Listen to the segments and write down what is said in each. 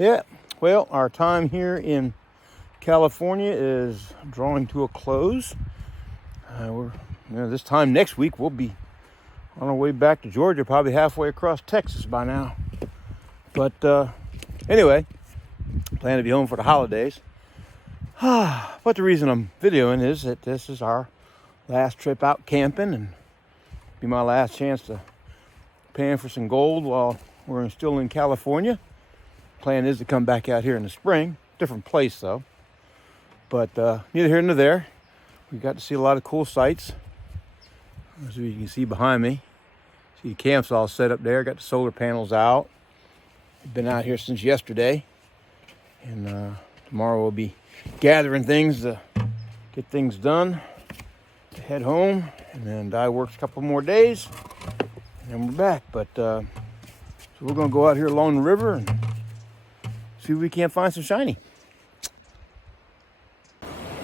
Yeah, well, our time here in California is drawing to a close. This time next week we'll be on our way back to Georgia, probably halfway across Texas by now. But anyway, plan to be home for the holidays. But the reason I'm videoing is that this is our last trip out camping and be my last chance to pan for some gold while we're still in California. Plan is to come back out here in the spring. Different place though. But neither here nor there. We got to see a lot of cool sights. As you can see behind me. See the camp's all set up there. Got the solar panels out. Been out here since yesterday. And tomorrow we'll be gathering things to get things done. To head home. And then Di works a couple more days. And then we're back. But so we're going to go out here along the river and see if we can't find some shiny.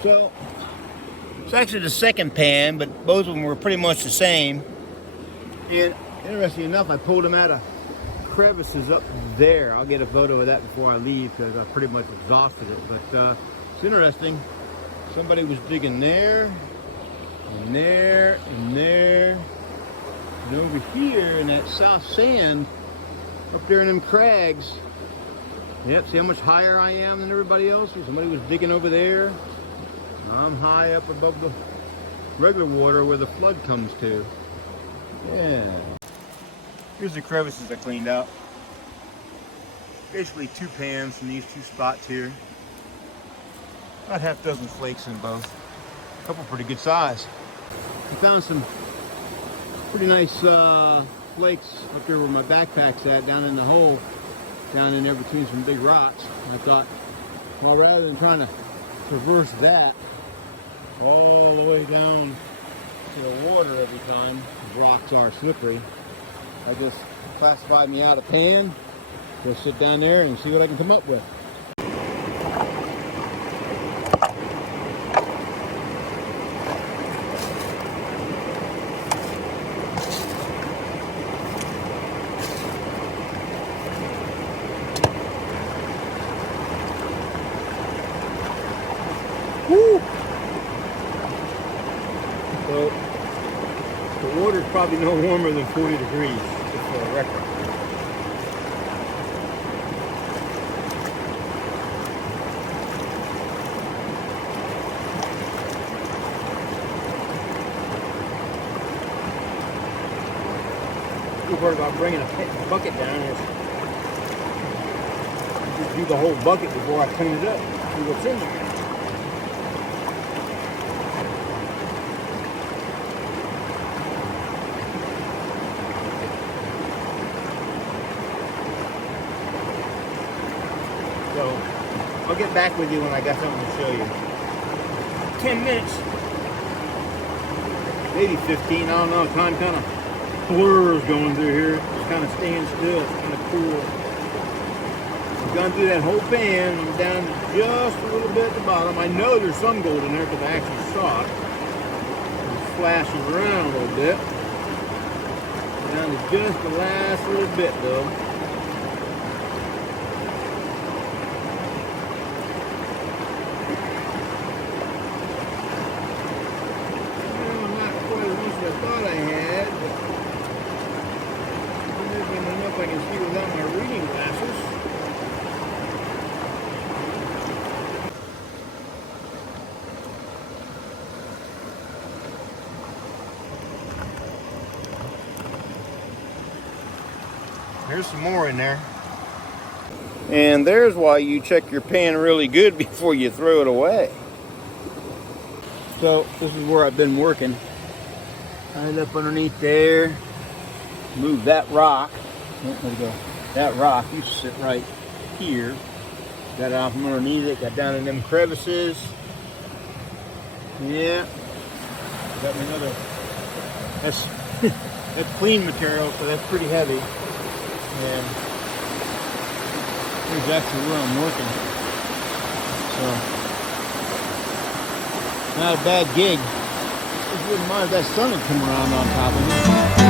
So it's actually the second pan, but both of them were pretty much the same. And interesting enough, I pulled them out of crevices up there. I'll get a photo of that before I leave because I pretty much exhausted it. But it's interesting. Somebody was digging there, and there, and there, and over here in that south sand, up there in them crags. Yep, see how much higher I am than everybody else? Somebody was digging over there. I'm high up above the regular water where the flood comes to. Yeah. Here's the crevices I cleaned out. Basically 2 pans from these 2 spots here. About half dozen flakes in both. A couple pretty good size. I found some pretty nice flakes up there where my backpack's at, down in the hole, down in there between some big rocks. I thought, well, rather than trying to traverse that all the way down to the water every time, the rocks are slippery, I just classified me out a pan, go sit down there and see what I can come up with. Woo! So, the water's probably no warmer than 40 degrees, just for a record. The part about bringing a bucket down is just do the whole bucket before I clean it up. See what's in there. So, I'll get back with you when I got something to show you. 10 minutes, maybe 15, I don't know, time kind of blurs going through here. Just kind of staying still, it's kind of cool. I've gone through that whole pan, I'm down to just a little bit at the bottom. I know there's some gold in there because I actually saw it. It's flashing around a little bit. Down to just the last little bit though. I thought I had, but I'm looking enough I can see without my reading glasses. There's some more in there. And there's why you check your pan really good before you throw it away. So this is where I've been working. Right up underneath there. Move that rock. Let me go. That rock used to sit right here. Got it off from underneath it. Got down in them crevices. Yeah. Got me another. That's that's clean material, so that's pretty heavy. And here's actually where I'm working. So not a bad gig. Just wouldn't mind if that sun had come around on top of me.